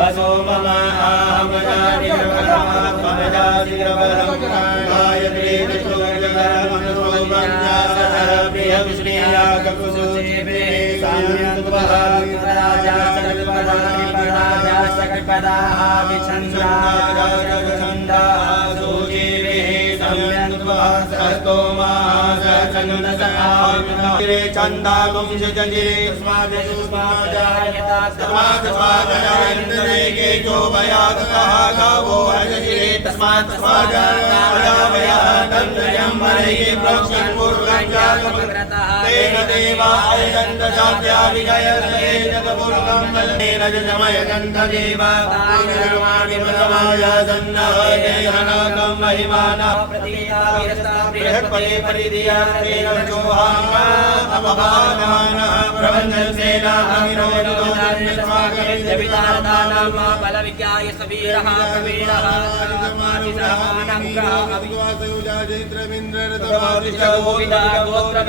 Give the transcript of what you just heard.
असो मम चंदा तुमसे जंजीरे के जो बयात कहा गा वो है जंजीरे तस्मात् तेन देवा अयजन्त शात्यादिगयते जगपुरुगं तेन जमयजन्त देवा देहनाकं महिमाना बृहस्पति परिधिया तेन जोहांगा अपवादमानः प्रबन्धसेना अविरोधो देवितानां बलविज्ञाय सबीरः कबीरः गोत्र